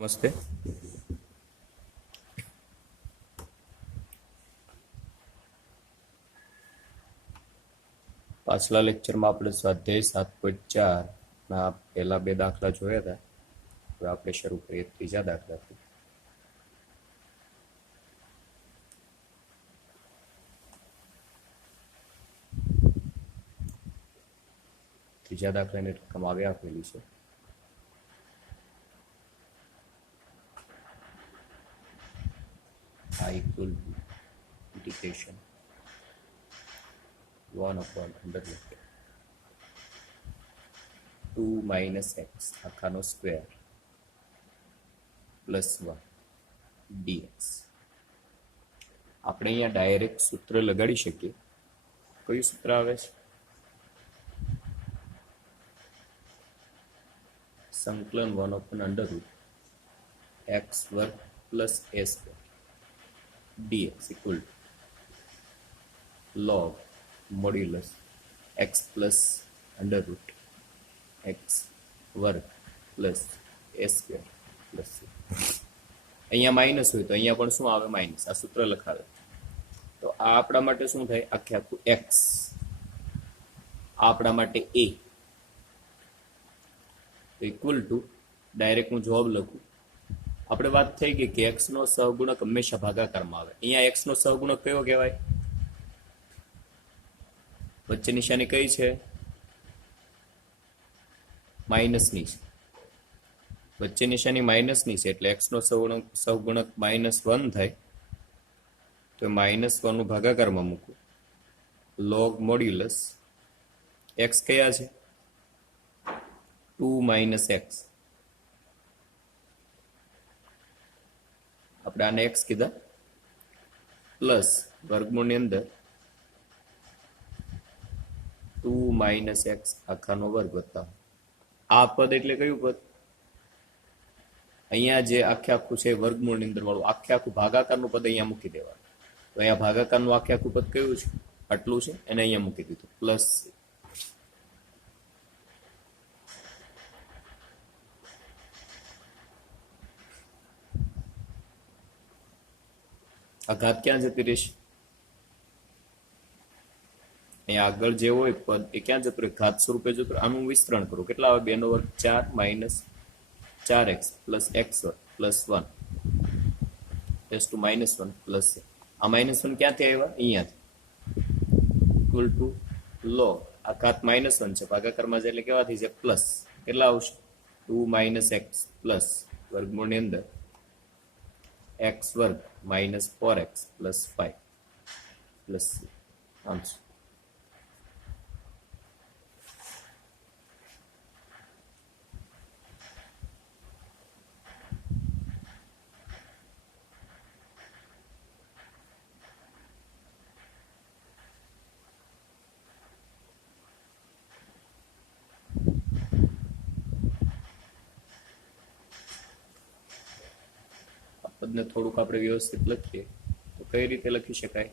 નમસ્તે. પાછલા લેક્ચરમાં આપણે સ્વાધ્યાય 7.4 ના પહેલા બે દાખલા જોયા હતા. હવે આપણે શરૂ કરીએ ત્રીજા દાખલાથી. ત્રીજા દાખલાની રકમ આવી આપેલી છે. I equal to integration 1/2 minus x આખાનો સ્ક્વેર પ્લસ 1 dx. આપણે અહીંયા ડાયરેક્ટ સૂત્ર લગાડી શકીએ. કયું સૂત્ર આવે છે? સંકલન 1/√x² plus a square dx equal to log modulus x plus under root x વર્ગ plus a square plus c. અહીંયા માઇનસ હોય તો અહીંયા પણ શું આવે? માઇનસ. આ સૂત્ર લખાવે તો આ આપણા માટે શું થાય? આખે આખું x, આ આપણા માટે a ઇક્વલ ટુ ડાયરેક્ટ હું જવાબ લખું. આપણે વાત થઈ ગઈ કે x નો સહગુણક હંમેશા ભાગાકારમાં આવે. અહીંયા x નો સહગુણક કયો કહેવાય? વચ્ચે નિશાની કઈ છે? માઇનસની છે. વચ્ચે નિશાની માઇનસની છે એટલે x નો સહગુણક -1 થાય. તો -1 નું ભાગાકારમાં મૂકું. લોગ મોડ્યુલસ x કયા છે? 2 - x. આપણે આને x કીધા પ્લસ વર્ગમૂળની અંદર 2 - x આખાનો વર્ગ વત્તા આ પદ એટલે કયું પદ? અહીંયા જે આખે આખું છે વર્ગમૂળની અંદર વાળું આખે આખું ભાગાકારનું પદ અહીંયા મૂકી દેવાનું. તો અહીંયા ભાગાકારનું આખે આખું પદ કયું છે? આટલું છે એને અહીંયા મૂકી દીધું પ્લસ. આ ઘાત ક્યાં જતી રહેશે? અહીંયા આગળ જે હોય પદ એ ક્યાં જતું રહે? ઘાત સ્વરૂપે જતું રહે. આનું વિસ્તરણ કરું. કેટલા આવે? 2 નો વર્ગ 4 - 4x પ્લસ x વર્ગ પ્લસ 1 -1 પ્લસ c. આ -1 ક્યાંથી આવ્યા? અહીંયાથી. ઇક્વલ ટુ લોગ આ ઘાત -1 છે ભાગાકારમાં છે એટલે કેવાથી છે? પ્લસ. કેટલા આવશે? 2 - x પ્લસ વર્ગમૂળની અંદર x વર્ગ -4x plus 5 plus c. Answer. પદને થોડુંક આપણે વ્યવસ્થિત લખીએ તો કઈ રીતે લખી શકાય?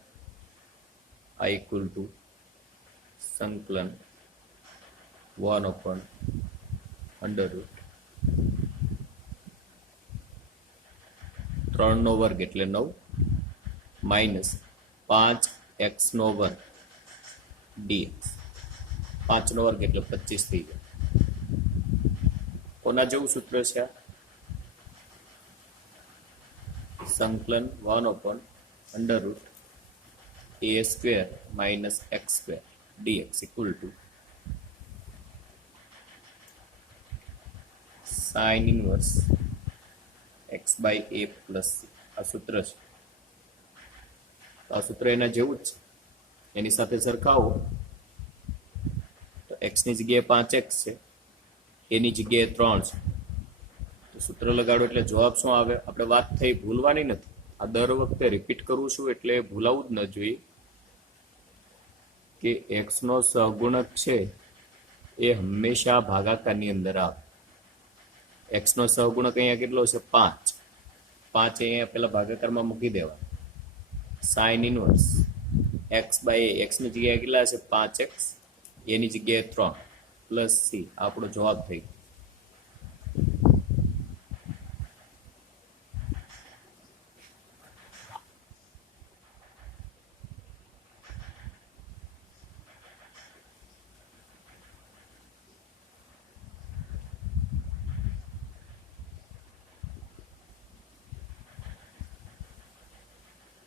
આ ઇક્વલ ટુ સંકલન 1/√√3 નો વર્ગ એટલે 9 માઇનસ 5x નો વર્ગ dx. 5 નો વર્ગ એટલે 25 થઈ જાય. કોના જેવું સૂત્ર છે આ? સંકલન 1/√a² minus x² dx equal to sin inverse x/a plus c. આ સૂત્ર છે. આ સૂત્ર એના જેવું જ છે. એની સાથે સરખાવો તો x ની જગ્યાએ 5x છે, એની જગ્યાએ 3 છે. સૂત્ર લગાડો એટલે જવાબ શું આવે? આપણે વાત થઈ ભૂલવાની નથી. આ દર વખતે રિપીટ કરું છું એટલે ભૂલાવું જ ન જોઈએ કે x નો સહગુણક છે એ હંમેશા ભાગાકારની અંદર આવે. x નો સહગુણક અહીંયા કેટલો છે? 5. 5 અહીંયા પેલા ભાગાકારમાં મૂકી દેવા. Sine inverse x/a. x ની જગ્યાએ કેટલા છે? 5x, એની જગ્યાએ 3 પ્લસ c. આપણો જવાબ થઈ ગયો.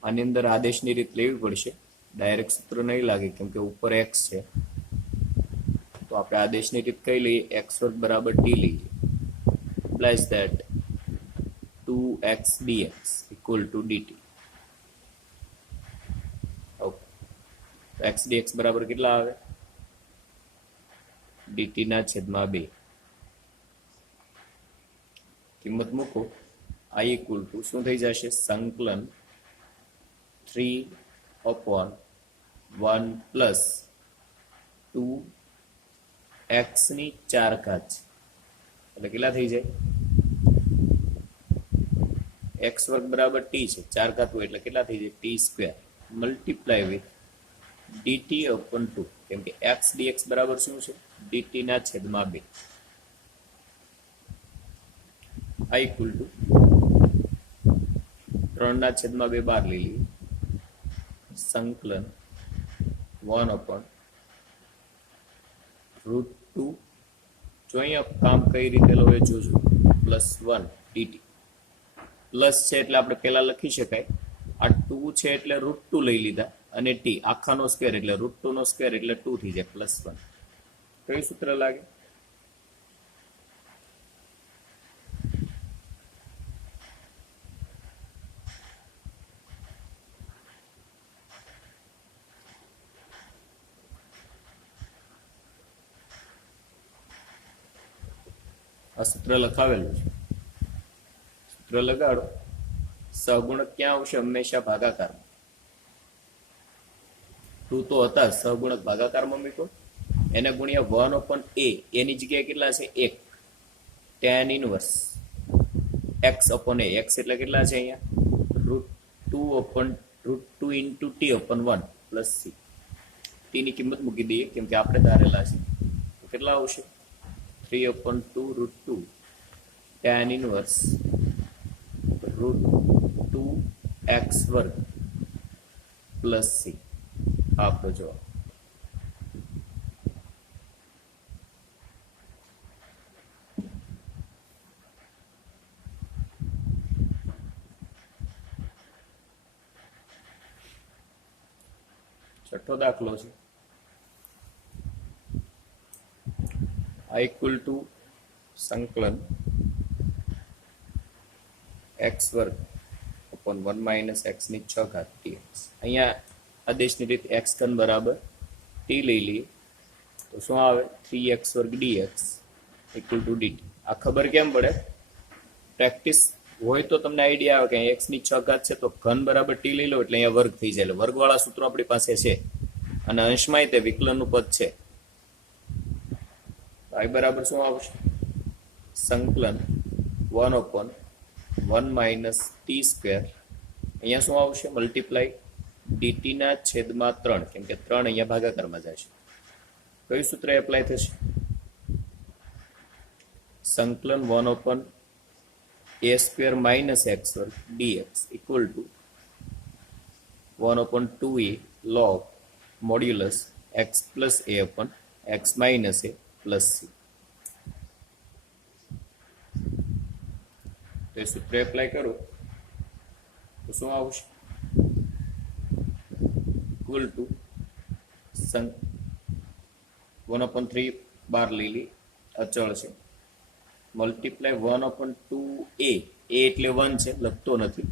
આની અંદર આદેશની રીત લેવી પડશે, ડાયરેક્ટ સૂત્ર નહીં લાગે કેમ કે ઉપર એક્સ છે. તો આપણે આદેશની રીત કઈ લઈએ, એક્સ વર્ગ બરાબર ટી લઈએ. Applies that 2x dx equal to dt. Okay, x dx બરાબર કેટલા આવે, dt ના છેદમાં 2. કિંમત મૂકો, i equal to શું થઈ જશે, સંકલન 3/1 પ્લસ 2x ની 4 ઘાત એટલે કેટલા થઈ જાય, x વર્ગ બરાબર t છે, 4 ઘાત હોય એટલે કેટલા થઈ જાય, t square multiply with dt upon 2 કેમ કે x dx બરાબર શું છે, dt ના છેદમાં 2. i equal to 3 ના છેદમાં 2 બહાર લઈ લઈએ, સંકલન 1/√2. જો અહીંયા કામ કઈ રીતે લો એ જોજો, +1 dt. પ્લસ છે એટલે આપણે પહેલા લખી શકાય, આ 2 છે એટલે √2 લઈ લીધા અને t આખાનો સ્ક્વેર એટલે √2 નો સ્ક્વેર એટલે 2 થઈ જાય +1. કયું સૂત્ર લાગે, આ સૂત્ર લખાવેલું છે, સૂત્ર લગાડો. સહગુણક ક્યાં આવશે, હંમેશા ભાગાકારમાં. 2 તો હતા, સહગુણક ભાગાકારમાં મૂકો, એને ગુણ્યા 1/a, એની જગ્યાએ કેટલા છે, 1 tan inverse x upon a, x એટલે કેટલા છે અહીંયા, √2 into t upon 1 plus c. t ની કિંમત મૂકી દઈએ કેમ કે આપણે ધારેલા છે, તો કેટલા આવશે, 3/2 √2 tan ઇનવર્સ √2x વર્ગ પ્લસ c. આપણો જવાબ. છઠ્ઠો દાખલો છે, i equal to સંકલન x વર્ગ upon 1 minus x ની 6 ઘાત dx. અહીંયા આદેશની રીત x ઘન બરાબર t લઈ લઈએ તો શું આવે, 3x વર્ગ dx equal to dt. આ ખબર કેમ પડે, પ્રેક્ટિસ હોય તો તમને આઈડિયા આવે કે x ની 6 ઘાત છે તો ઘન બરાબર t લઈ લો એટલે અહીંયા વર્ગ થઈ જાય, એટલે વર્ગવાળા સૂત્રો આપણી પાસે છે અને અંશમાં તે વિકલનનું પદ છે. i બરાબર શું આવશે, સંકલન 1/1 minus t સ્ક્વેર, અહીંયા શું આવશે, મલ્ટીપ્લાય dt ના છેદમાં 3 કેમ કે 3 અહીંયા ભાગાકારમાં જશે. કયું સૂત્ર એપ્લાય થશે, સંકલન 1/a² minus x વર્ગ dx equal to 1/2a log modulus x plus a upon x minus a plus c. તો એ સૂત્ર એપ્લાય કરો તો શું આવશે, ઇક્વલ ટુ 1/3 બાર લઈ લી, અચળ છે, મલ્ટીપ્લાય 1/2a, a એટલે 1 છે લખતો નથી,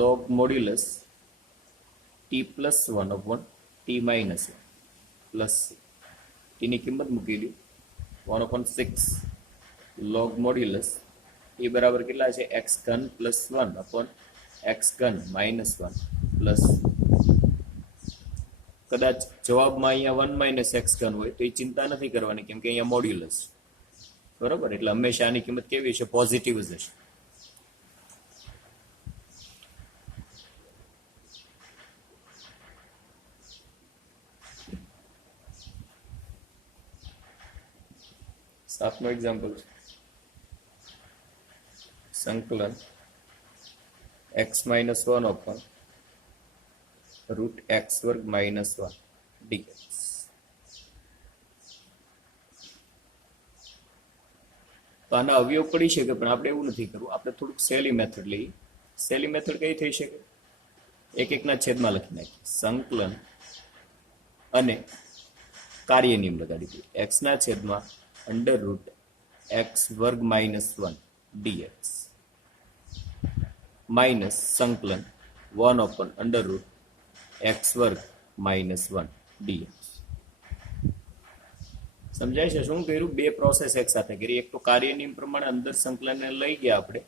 log modulus t plus 1/t minus a plus c. t ની કિંમત મૂકી લી 1/6 log મોડ્યુલસ એ બરાબર કેટલા છે, x ઘન પ્લસ 1 upon x ઘન minus 1 પ્લસ. કદાચ જવાબમાં અહીંયા 1 minus x ઘન હોય તો એ ચિંતા નથી કરવાની કેમ કે અહીંયા મોડ્યુલસ, બરોબર, એટલે હંમેશા આની કિંમત કેવી છે, પોઝિટિવ જ હશે. સાતમો એક્ઝામ્પલ છે, સંકલન x minus 1 upon √x વર્ગ minus 1 dx. તો આના અવયવ પડી શકે પણ આપણે એવું નથી કરવું, આપણે થોડુંક સહેલી મેથડ લઈએ. સહેલી મેથડ કઈ થઈ શકે, એક એકના છેદમાં લખી નાખીએ. સંકલન અને કાર્ય નિયમ લગાડી દઈએ. એક્સ ના છેદમાં અંડર રૂટ એક્સ વર્ગ માઇનસ 1 ડીએક્સ માઇનસ સંકલન 1 ઓપન અંડર રૂટ એક્સ વર્ગ માઇનસ 1 ડીએક્સ. સમજાય છે શું કર્યું? બે પ્રોસેસ એક સાથે કરી. એક તો કાર્ય નિયમ પ્રમાણે અંદર સંકલનને લઈ ગયા આપણે,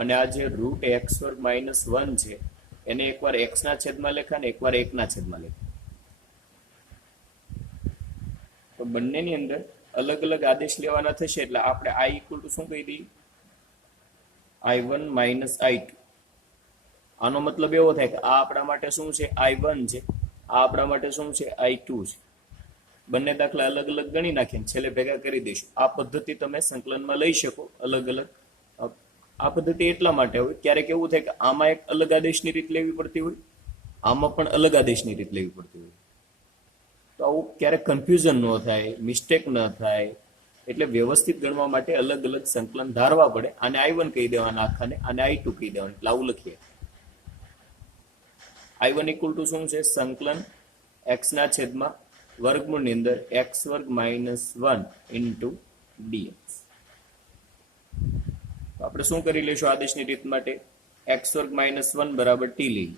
અને આ જે રૂટ એક્સ વર્ગ માઇનસ 1 છે એને એકવાર એક્સ ના છેદમાં લેખા ને એકવાર 1 ના છેદમાં લેખા. તો બંનેની અંદર અલગ અલગ આદેશ લેવાના થશે એટલે આપણે i ઇક્વલ ટુ શું કહી દઈએ? i1 minus i2. આનો મતલબ એવો થાય કે આ આપણા માટે શું છે? i1 છે. આ આપણા માટે શું છે? i2 છે. બંને દાખલા અલગ અલગ ગણી નાખીને છેલ્લે ભેગા કરી દઈશું. આ પદ્ધતિ તમે સંકલનમાં લઈ શકો અલગ અલગ. આ પદ્ધતિ એટલા માટે હોય, ક્યારેક એવું થાય કે આમાં એક અલગ આદેશની રીત લેવી પડતી હોય, આમાં પણ અલગ આદેશની રીત લેવી પડતી હોય. તો આવું ક્યારેક કન્ફ્યુઝન ન થાય, મિસ્ટેક ન થાય, એટલે વ્યવસ્થિત ગણવા માટે અલગ અલગ સંકલન ધારવા પડે. આને i1 કહી દેવાના આખાને, આને i2 કહી દેવાના. એટલે આવું લખીએ. i1 ઇક્વલ ટુ શું છે? સંકલન એક્સ ના છેદમાં વર્ગમૂળની અંદર એક્સ વર્ગ માઇનસ 1 ઇન્ટુ ડીએક્સ. આપણે શું કરી લઈશું આદેશની રીત માટે? એક્સ વર્ગ માઇનસ 1 બરાબર ટી લઈએ,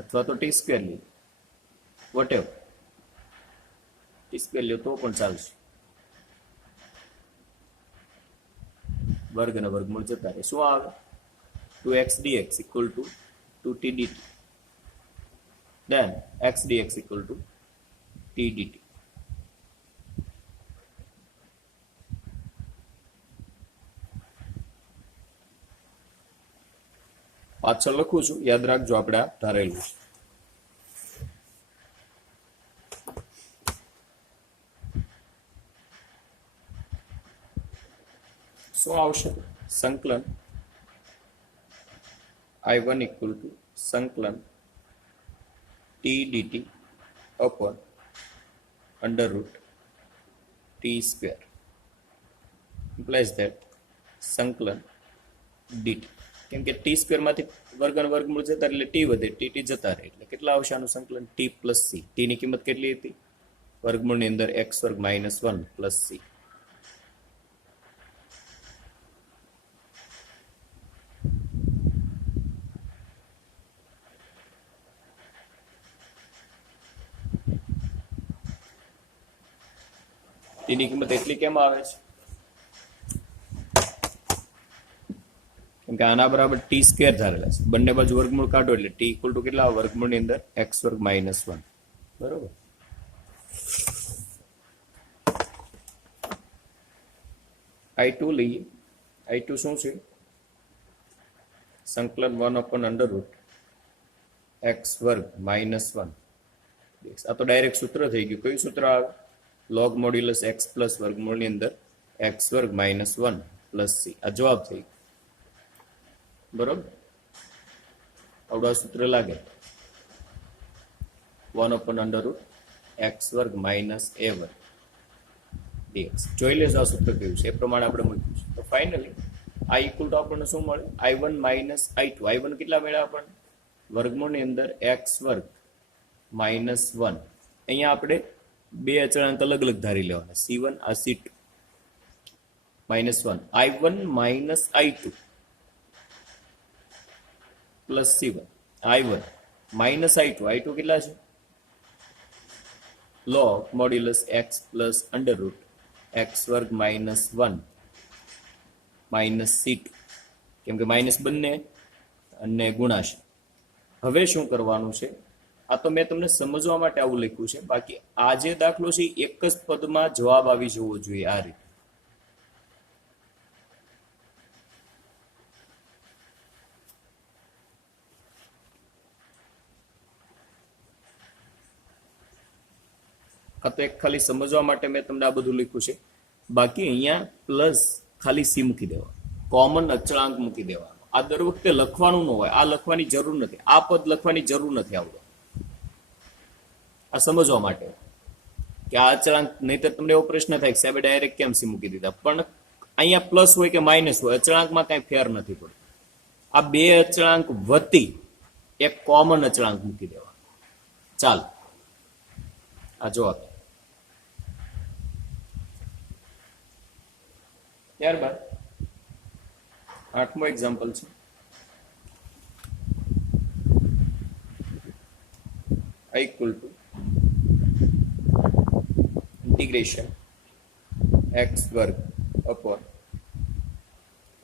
અથવા તો ટી સ્ક્વેર લઈએ, વોટેવર. ટી સ્ક્વેર લ્યો તો પણ ચાલશે. વર્ગ અને વર્ગમૂળ જતા રહે. શું આવે? 2x dx equal to 2t dt. Then x dx equal to t dt. પાછળ લખું છું, યાદ રાખજો આપણે આ ધારેલું છે. શું આવશે? સંકલન i1 equal to સંકલન t dt upon under root t square implies that સંકલન dt. કેમ કે t સ્ક્વેર માંથી વર્ગ અને વર્ગમૂળ જતા એટલે t વધે, tt જતા રહે. એટલે કેટલા આવશે આનું સંકલન? t plus c. t ની કિંમત કેટલી હતી? વર્ગમૂળની અંદર x વર્ગ માઇનસ 1 પ્લસ c. તેની કિંમત એટલી કેમ આવે છે? કેમ કે આના બરાબર ટી સ્ક્વેર ધારેલા છે. બંને બાજુ વર્ગમૂળ કાઢો એટલે ટી ઇક્વલ ટુ કેટલા? વર્ગમૂળની અંદર એક્સ વર્ગ માઇનસ 1. બરોબર. i2 લઈએ. i2 શું છે? સંકલન 1 અપોન અંડર રૂટ એક્સ વર્ગ માઇનસ 1. આ તો ડાયરેક્ટ સૂત્ર થઈ ગયું. કયું સૂત્ર આવે? log મોડ્યુલસ એક્સ પ્લસ વર્ગમૂળની અંદર એક્સ વર્ગ માઇનસ 1 પ્લસ સી. આ જવાબ થઈ ગયો. બરોબર. આવડું સૂત્ર લાગે. 1 અપોન અંડર રૂટ એક્સ વર્ગ માઇનસ એ વર્ગ ડીએક્સ. જોઈ લેજો આ સૂત્ર કયું છે, એ પ્રમાણે આપણે મૂક્યું છે. તો ફાઇનલી આ ઇક્વલ ટુ આપણને શું મળે? i1 minus i2. i1 કેટલા મળ્યા આપણને? વર્ગમૂળની અંદર એક્સ વર્ગ માઇનસ 1. અહીંયા આપણે બે અચળાંક અલગ અલગ ધારી લેવાના. c1 આ c2 minus 1. i1 minus i2 plus c1. i1 minus i2. i2 કેટલા છે? log modulus x plus under root x વર્ગ માઇનસ 1 માઇનસ c2. કેમ કે માઇનસ બંને અને ગુણાશે. હવે શું કરવાનું છે? આ તો મેં તમને સમજવા માટે આવું લખ્યું છે. બાકી આ જે દાખલો છે એક જ પદમાં જવાબ આવી જવો જોઈએ આ રીતે. આ તો એક ખાલી સમજવા માટે મેં તમને આ બધું લખ્યું છે. બાકી અહીંયા પ્લસ ખાલી સી મૂકી દેવાનું, કોમન અચળાંક મૂકી દેવાનો. આ દર વખતે લખવાનું ન હોય, આ લખવાની જરૂર નથી, આ પદ લખવાની જરૂર નથી. આવડો આ સમજવા માટે કે આ અચળાંક, નહીતર તમને એવો પ્રશ્ન થાય કે સાહેબ ડાયરેક્ટ કેમ સી મૂકી દીધા. પણ અહીંયા પ્લસ હોય કે માઇનસ હોય, અચળાંકમાં કઈ ફેર નથી પડતો. આ બે અચળાંક વતી એક કોમન અચળાંક મૂકી દેવા. ચાલો આ જો આપે. ત્યારબાદ 8મો એક્ઝામ્પલ છે. I equal to integration x વર્ગ upon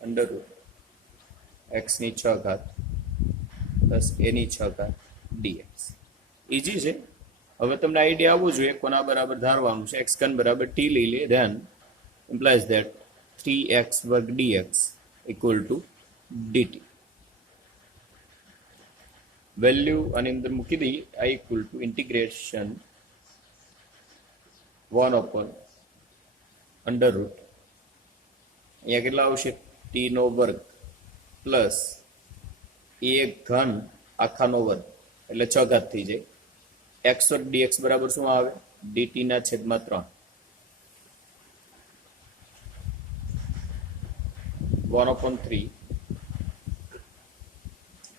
under root x ની 6 ઘાત પ્લસ a ની 6 ઘાત dx. ઈઝી છે. હવે તમને આઈડિયા આવવું જોઈએ કોના બરાબર ધારવાનું છે. x ઘન બરાબર t લઈ લે, then implies that 3x વર્ગ dx equal to dt. Value આની અંદર મૂકી દઈએ. I equal to integration 1 upon under root અહીંયા કેટલા આવશે t નો વર્ગ પ્લસ a ઘન આખાનો વર્ગ એટલે 6 ઘાત થઈ જાય. x વર્ગ dx બરાબર શું આવે? dt ના છેદમાં 3. 1 upon 3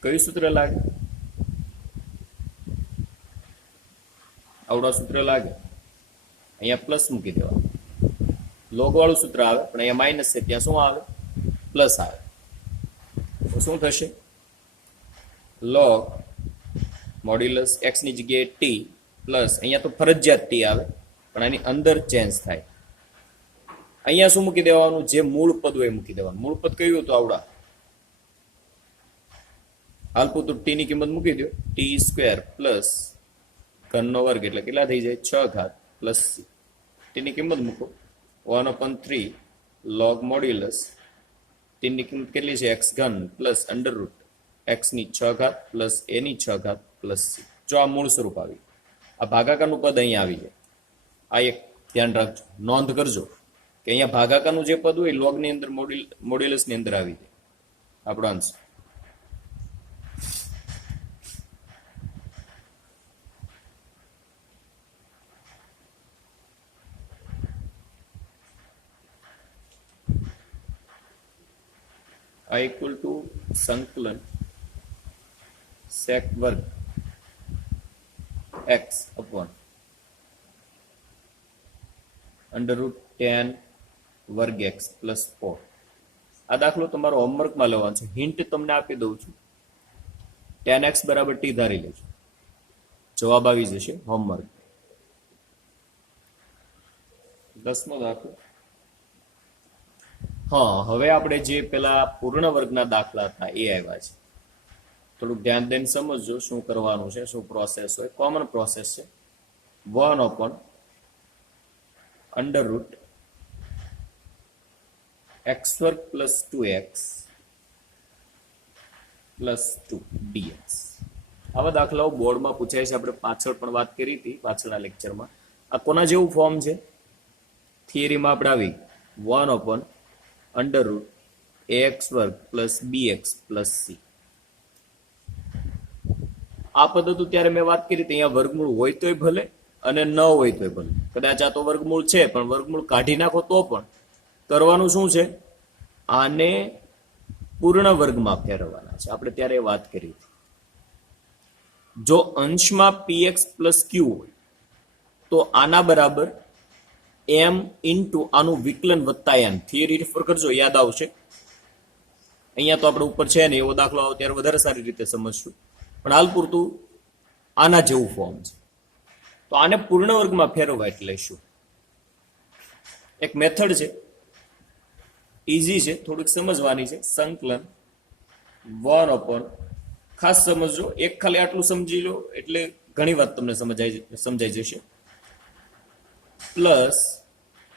કયું સૂત્ર લાગે? આવડા સૂત્ર લાગે. અહીંયા પ્લસ મૂકી દેવા. લોગ વાળું સૂત્ર આવે પણ અહીંયા માઇનસ છે, ત્યાં શું આવે? પ્લસ આવે. તો શું થશે? લોગ મોડ્યુલસ x ની જગ્યાએ t પ્લસ અહીંયા તો ફરજિયાત t આવે પણ આની અંદર ચેન્જ થાય. અહીંયા શું મૂકી દેવાનું? જે મૂળ પદ હોય મૂકી દેવાનું. મૂળ પદ કયું હતું? આવડા હાલ પૂરતું t ની કિંમત મૂકી દો. t સ્ક્વેર પ્લસ ઘનનો વર્ગ એટલે કેટલા થઈ જાય? 6 ઘાત પ્લસ c. t ની કિંમત મૂકો 1 upon 3 log મોડ્યુલસ t ની કિંમત કેટલી છે? x ઘન પ્લસ અંડર રૂટ x ની 6 ઘાત પ્લસ a ની 6 ઘાત પ્લસ c. જો આ મૂળ સ્વરૂપ આવી, આ ભાગાકારનું પદ અહીંયા આવી જાય. આ એક ધ્યાન રાખજો, નોંધ કરજો કે અહીંયા ભાગાકારનું જે પદ હોય લોગ ની અંદર મોડ્યુલસ ની અંદર આવી જાય. આપણો આન્સર I equal to સંકલન sec વર્ગ x upon under root tan વર્ગ x plus 4. આ દાખલો તમારો હોમવર્કમાં લેવાનો છે. હિન્ટ તમને આપી દઉં છું. tan x બરાબર t ધારી લેજો. જવાબ આવી જશે હોમવર્ક. 10મો દાખલો. હા, હવે આપણે જે પેલા પૂર્ણ વર્ગના દાખલા હતા એ આવ્યા છે. થોડુંક ધ્યાન દઈને સમજજો શું કરવાનું છે, શું પ્રોસેસ હોય. કોમન પ્રોસેસ છે. 1 upon under root x વર્ગ પ્લસ 2x પ્લસ 2 dx. આવા દાખલાઓ બોર્ડમાં પૂછાય છે. આપણે પાછળ પણ વાત કરી હતી પાછળના લેક્ચરમાં. આ કોના જેવું ફોર્મ છે? થિયરીમાં આપણે આવી 1 upon under root ax વર્ગ પ્લસ bx પ્લસ c. આ પદ્ધતિ ત્યારે મેં વાત કરી અહીંયા વર્ગમૂળ હોય તોય ભલે અને ન હોય તોય ભલે. કદાચ આ તો વર્ગમૂળ છે પણ વર્ગમૂળ કાઢી નાખો તો પણ કરવાનું શું છે? આને પૂર્ણ વર્ગમાં ફેરવવાના છે. આપણે ત્યારે વાત કરી હતી. જો અંશમાં px પ્લસ q હોય તો આના બરાબર m ઇન્ટુ આનું વિકલન વત્તા n. થિયરી રેફર કરજો, યાદ આવશે. અહીંયા તો આપણે ઉપર છે ને એવો દાખલો આવે ત્યારે વધારે સારી રીતે સમજશું. પણ હાલ પૂરતું આના જેવું ફોર્મ છે. તો આને પૂર્ણ વર્ગમાં ફેરવવા એટલે શું? એક મેથડ છે, ઈઝી છે, થોડીક સમજવાની છે. સંકલન 1 upon, ખાસ સમજો, એક ખાલી આટલું સમજી લો એટલે ઘણી વાત તમને સમજાઈ જશે. પ્લસ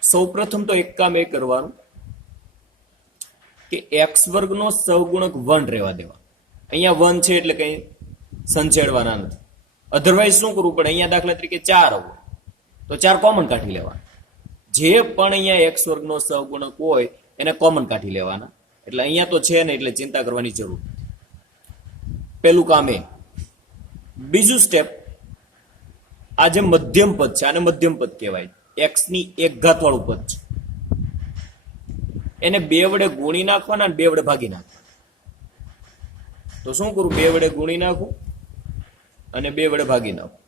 સૌ પ્રથમ તો એક કામ એ કરવાનું કે x વર્ગનો સહગુણક 1 રહેવા દેવા. અહીંયા 1 છે એટલે કઈ સંછેડવાના નથી. અધરવાઇઝ શું કરવું પડે? અહીંયા દાખલા તરીકે 4 હોય તો 4 કોમન કાઢી લેવાના. જે પણ અહીંયા x વર્ગનો સહગુણક હોય એને કોમન કાઢી લેવાના. એટલે અહીંયા તો છે ને એટલે ચિંતા કરવાની જરૂર નથી. પેલું કામ એ. બીજું સ્ટેપ, આ જે મધ્યમ પદ છે આને મધ્યમ પદ કહેવાય. x ની 1 ઘાત વાળું પદ છે એને 2 વડે ગુણી નાખવાના અને 2 વડે ભાગી નાખવાના. તો શું કરું, 2 વડે ગુણી નાખું અને 2 વડે ભાગી નાખું.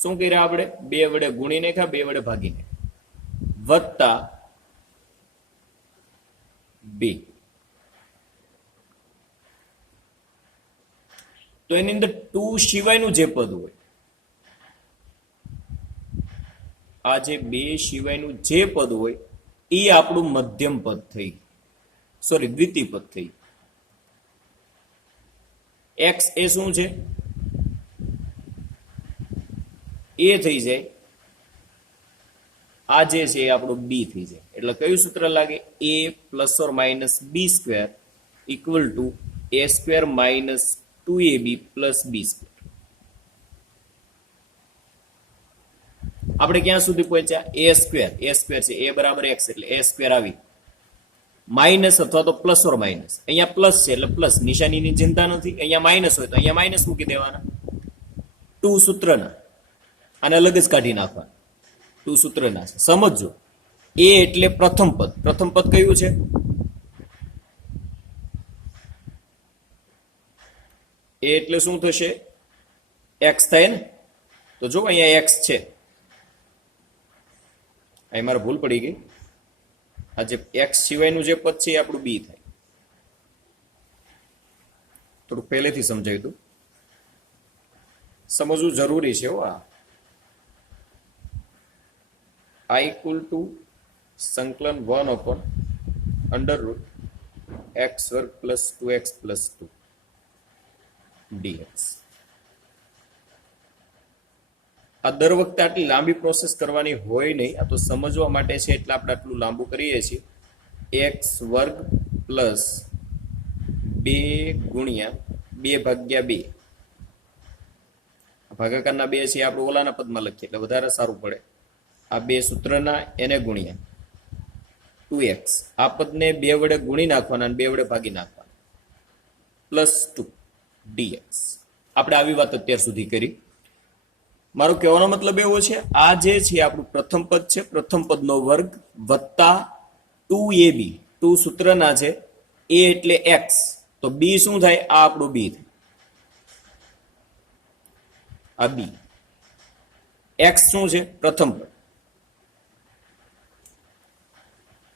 શું કર્યા આપણે, 2 વડે ગુણી નાખ્યા, 2 વડે ભાગી નાખ્યા, વત્તા 2. તો એની અંદર 2 સિવાયનું જે પદ હોય, આ જે 2 સિવાયનું જે પદ હોય એ આપણું મધ્યમ પદ થઈ, સોરી દ્વિતીય પદ થઈ. એક્સ એ શું છે, એ થઈ જાય, આ જે છે એ આપણું બી થઈ જાય. એટલે કયું સૂત્ર લાગે, a plus or minus b square equal to a square minus 2ab plus b square. આપણે ક્યાં સુધી પહોંચ્યા, a સ્ક્વેર છે, a બરાબર x એટલે a સ્ક્વેર આવી, માઇનસ અથવા તો પ્લસ ઓર માઇનસ, અહીંયા પ્લસ છે એટલે પ્લસ, નિશાનીની ચિંતા નથી. અહીંયા માઇનસ હોય તો અહીંયા માઇનસ મૂકી દેવાના, 2 સૂત્રના, આને અલગ જ કાઢી નાખવાના, 2 સૂત્રના છે. સમજો, a એટલે પ્રથમ પદ કયું છે, a એટલે શું થશે, x થાય ને. તો જો અહીંયા x છે, અહીં મારે ભૂલ પડી ગઈ, આ જે x સિવાયનું જે પદ છે એ આપણું b થાય. થોડુંક પહેલેથી સમજાવ્યું હતું, સમજવું જરૂરી છે. આ ઇક્વલ ટુ સંકલન 1/√x² plus 2x plus 2 dx. આ દર વખતે આટલી લાંબી પ્રોસેસ કરવાની હોય નહીં, આ તો સમજવા માટે છે એટલે આપણે આટલું લાંબુ કરીએ છીએ. x² પ્લસ 2 ગુણ્યા 2/2, ભાગાકારના 2 છે આપણે ઓલાના પદમાં લખીએ એટલે વધારે સારું પડે. આ 2 સૂત્રના એને ગુણ્યા 2x, આ પદને 2 વડે ગુણી નાખવાના અને 2 વડે ભાગી નાખવાના, પ્લસ 2 dx. આપણે આવી વાત અત્યાર સુધી કરી. મારો કહેવાનો મતલબ એવો છે, આ જે છે આપણું પ્રથમ પદ છે, પ્રથમ પદનો વર્ગ વત્તા 2ab, 2 સૂત્રના છે, a એટલે x, તો b શું થાય, આ આપણું b થાય, આ b. x શું છે, પ્રથમ પદ,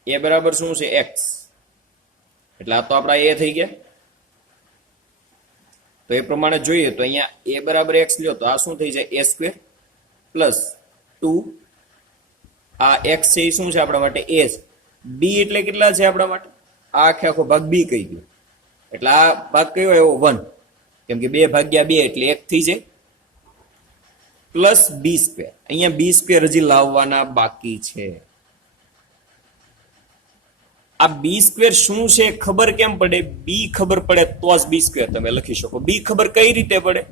a બરાબર શું છે, x, એટલે આ તો આપણા a થઈ ગયા. તો એ પ્રમાણે જોઈએ તો અહીંયા a બરાબર x લ્યો તો આ શું થઈ જાય, a સ્ક્વેર પ્લસ 2, આ x છે એ શું છે આપણા માટે, a છે. b એટલે કેટલા છે આપણા માટે, આ આખો ભાગ b કહી ગયો, એટલે આ ભાગ કયો એવો 1, કેમ કે 2/2 એટલે 1 થઈ જાય, પ્લસ b સ્ક્વેર. અહીંયા b સ્ક્વેર હજી લાવવાના બાકી છે. આ બી સ્ક્વેર શું છે ખબર કેમ પડે, બી ખબર પડે તો જ બી સ્ક્વેર તમે લખી શકો. બી ખબર કઈ રીતે પડે,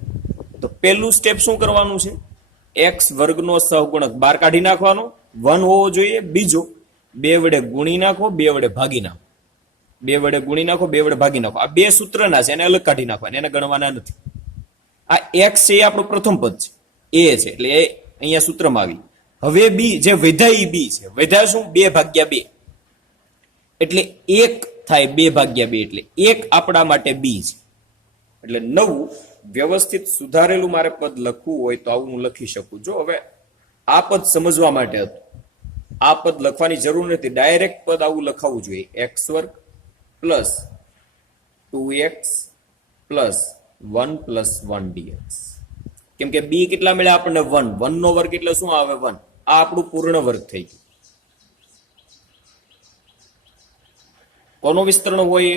તો પહેલું સ્ટેપ શું કરવાનું છે, એક્સ વર્ગનો સહગુણક બહાર કાઢી નાખવાનો, 1 હોવો જોઈએ. બીજો 2 વડે ગુણી નાખો, 2 વડે ભાગી નાખો, 2 વડે ગુણી નાખો, 2 વડે ભાગી નાખો. આ 2 સૂત્રના છે, એને અલગ કાઢી નાખવાના, એને ગણવાના નથી. આ એક્સ છે એ આપણું પ્રથમ પદ છે, એ છે એટલે એ અહીંયા સૂત્રમાં આવી. હવે બી જે વધ્યા એ બી છે, વધ્યા શું, 2/2 એટલે 1 થાય, 2/2 એટલે 1 આપણા માટે બી છે. એટલે નવું વ્યવસ્થિત સુધારેલું મારે પદ લખવું હોય તો આવું હું લખી શકું. જો હવે આ પદ સમજવા માટે હતું, આ પદ લખવાની જરૂર નથી, ડાયરેક્ટ પદ આવું લખાવવું જોઈએ, x² plus 2x plus 1 plus 1 dx. કેમ કે બી કેટલા મળ્યા આપણને, 1, 1 નો વર્ગ એટલે શું આવે, 1. આ આપણું પૂર્ણ વર્ગ થઈ ગયું. કોનો વિસ્તરણ હોય,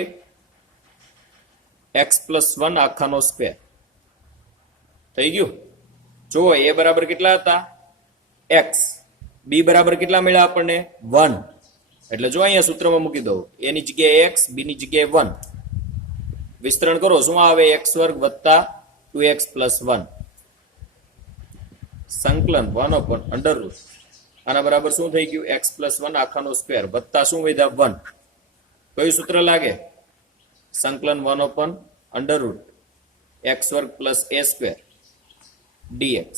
x પ્લસ 1 આખાનો સ્ક્વેર થઈ ગયું. જો a બરાબર કેટલા હતા, x, b બરાબર કેટલા મળ્યા આપણને, 1. એટલે જો અહીંયા સૂત્રમાં મૂકી દઉં, a ની જગ્યાએ x, b ની જગ્યાએ 1, વિસ્તરણ કરો, શું આવે, x² વત્તા 2x પ્લસ 1 સંકલન 1/√, આના બરાબર શું થઈ ગયું, x પ્લસ 1 આખાનો સ્ક્વેર વત્તા શું વધ્યા, 1. કયું સૂત્ર લાગે, સંકલન 1/√x² plus a² dx.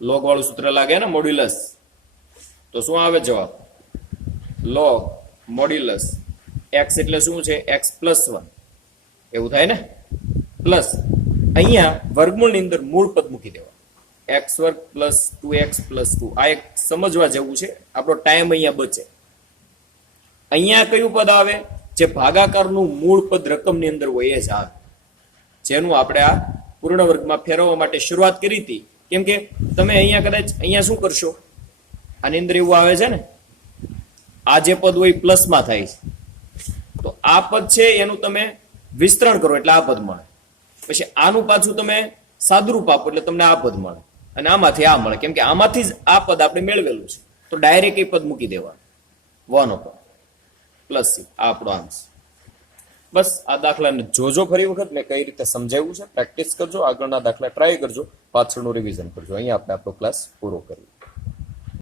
Log વાળું સૂત્ર લાગે ને, મોડ્યુલસ. તો શું આવે જવાબ, log મોડ્યુલસ એક્સ એટલે શું છે એક્સ પ્લસ 1 એવું થાય ને પ્લસ અહીંયા વર્ગમૂળની અંદર મૂળ પદ મૂકી દેવા એક્સ વર્ગ પ્લસ 2x પ્લસ 2 આ એક સમજવા જેવું છે આપણો ટાઈમ અહીંયા બચે અહીંયા કયું પદ આવે જે ભાગાકારનું મૂળ પદ રકમની અંદર હોય એ જ આવે જેનું આપણે આ પૂર્ણ વર્ગમાં ફેરવવા માટે શરૂઆત કરી હતી કેમ કે તમે અહીંયા કદાચ અહીંયા શું કરશો આની અંદર એવું આવે છે ને આ જે પદ હોય પ્લસમાં થાય છે તો આ પદ છે એનું તમે વિસ્તરણ કરો એટલે આ પદ મળે પછી આનું પાછું તમે સાદુરૂપ આપો એટલે તમને આ પદ મળે અને આમાંથી આ મળે કેમ કે આમાંથી જ આ પદ આપણે મેળવેલું છે તો ડાયરેક્ટ એ પદ મૂકી દેવાનું 1 પ્લસ સી આ આપણો આન્સર બસ આ દાખલાને જોજો ફરી વખત મેં કઈ રીતે સમજાવ્યું છે પ્રેક્ટિસ કરજો આગળના દાખલા ટ્રાય કરજો પાછળનું રિવિઝન કરજો અહીંયા આપણે આપણો ક્લાસ પૂરો કરીએ